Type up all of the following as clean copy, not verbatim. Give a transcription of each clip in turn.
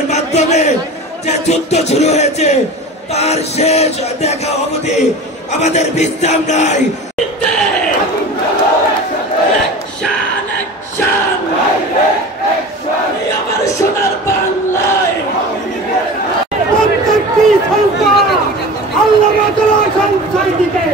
আন্দোলনের মাধ্যমে যে যুদ্ধ শুরু হয়েছে তার শেষ দেখা অবধি আমাদের বিশ্রাম নাই। আমার সোনার বাংলায় প্রত্যেকটি সংস্থা আল্লাহ সংস্থায় দিকে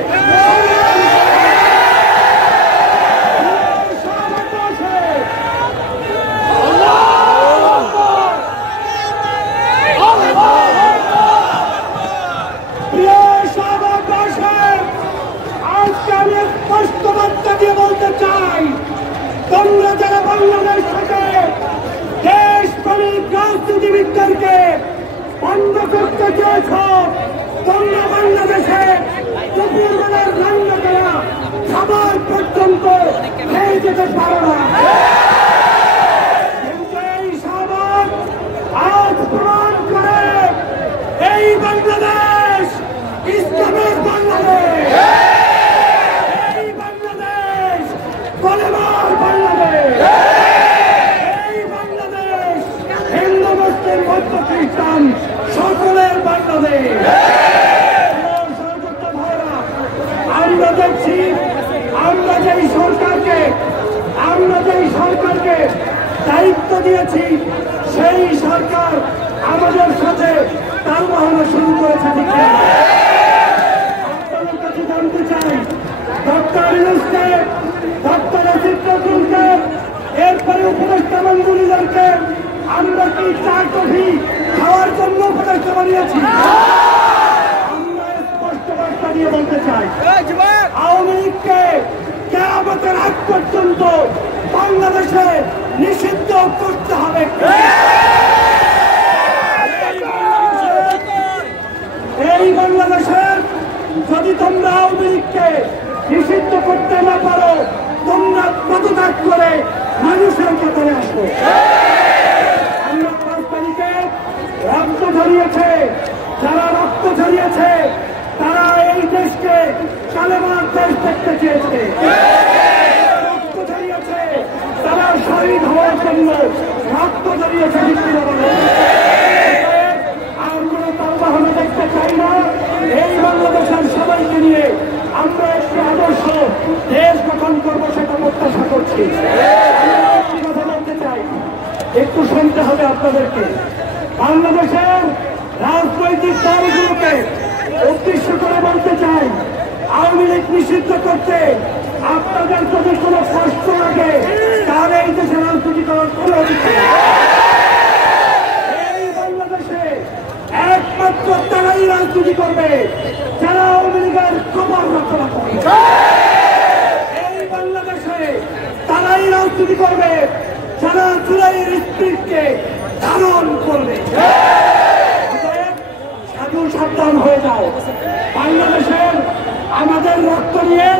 বলতে চাই, তোমরা যারা বাংলাদেশ থেকে দেশপ্রেমিক রাজনীতিবিদদেরকে বন্ধ করতে চেয়েছ, তোমরা বাংলাদেশে দুপুরবেলার রান্না করা খাবার পর্যন্ত খেয়ে যেতে পারো না। কিন্তু এই সাবাক আজ প্রমাণ করে এই বাংলাদেশ ইসলামের বাংলাদেশ, হিন্দু মুসলিম বৌদ্ধ খ্রিস্টান সকলের বাংলাদেশ। আমরা দেখছি আমরা যেই সরকারকে দায়িত্ব দিয়েছি সেই সরকার আমাদের সাথে তাল বাহানা শুরু করেছে। আপনাদের কাছে জানতে চাই, ডক্টর ইউনূসকে, ডক্টর আসিফ নজরুলকে, এরপরে উপদেষ্টা মন্ডলীদেরকে আমরা কি চা কফি খাওয়ার জন্য উপদেষ্টা বানিয়েছি? আমরা স্পষ্ট বার্তা দিয়ে বলতে চাই, আওয়ামী লীগকে কিয়ামতের আগ পর্যন্ত বাংলাদেশে নিষিদ্ধ করতে হবে। এই বাংলাদেশের যদি তোমরা আওয়ামী লীগকে নিষিদ্ধ করতে না পারো, তোমরা পদত্যাগ করে মানুষের কাতারে আসো। আমরা 5 তারিখে রক্ত ঝরিয়েছে, যারা রক্ত ঝরিয়েছে তারা এই দেশকে কালেমার দেশ দেখতে চেয়েছে। রক্ত ঝরিয়েছে তারা শহীদ হওয়ার জন্য রক্ত ঝরিয়েছে। আর কোন তালবাহনা দেখতে চাই না। এই বাংলাদেশের সবাইকে নিয়ে আমরা একটি আদর্শ দেশ গঠন করবো, সেটা প্রত্যাশা করছি। কথা বলতে চাই, একটু শুনতে হবে আপনাদেরকে। বাংলাদেশের রাজনৈতিক দলগুলোকে উদ্দেশ্য করে বলতে চাই, আওয়ামী লীগ নিষিদ্ধ করতে আপনাদের যদি কোনো কষ্ট লাগে তাহলে এই দেশে রাজনীতি করার কোনো অধিকার নেই। এই বাংলাদেশে একমাত্র তারাই রাজনীতি করবে যারা আওয়ামী লীগের কবর রচনা করবে। এই বাংলাদেশে তারাই রাজনীতি করবে যারা জুলাইয়ের স্পিরিটকে ধারণ করবে। সাধু সাবধান হয়ে যাও। বাংলাদেশের আমাদের রক্ত নিয়ে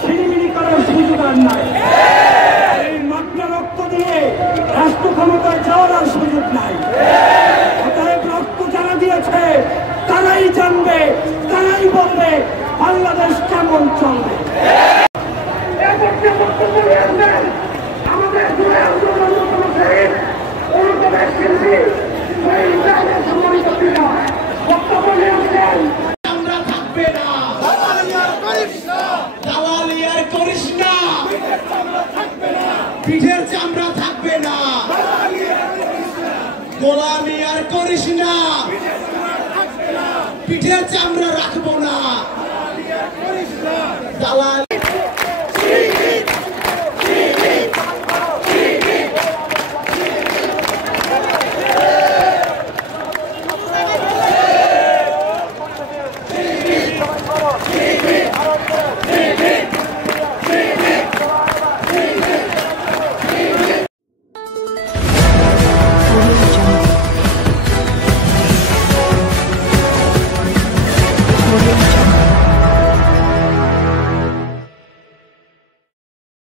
ছিনিমিনি করার সুযোগ আর নাই। এই মাত্রা রক্ত দিয়ে রাষ্ট্র ক্ষমতায় যাওয়ার আর সুযোগ নাই। অতএব রক্ত যারা দিয়েছে তারাই জানবে, তারাই বলবে বাংলাদেশ কেমন চলবে। আমাদের আমরা থাকবে না, দালালি আর করিস না, পিঠের চামড়া থাকবে না, গোলামি আর করিস না, পিঠের চামড়া রাখবো না, দালাল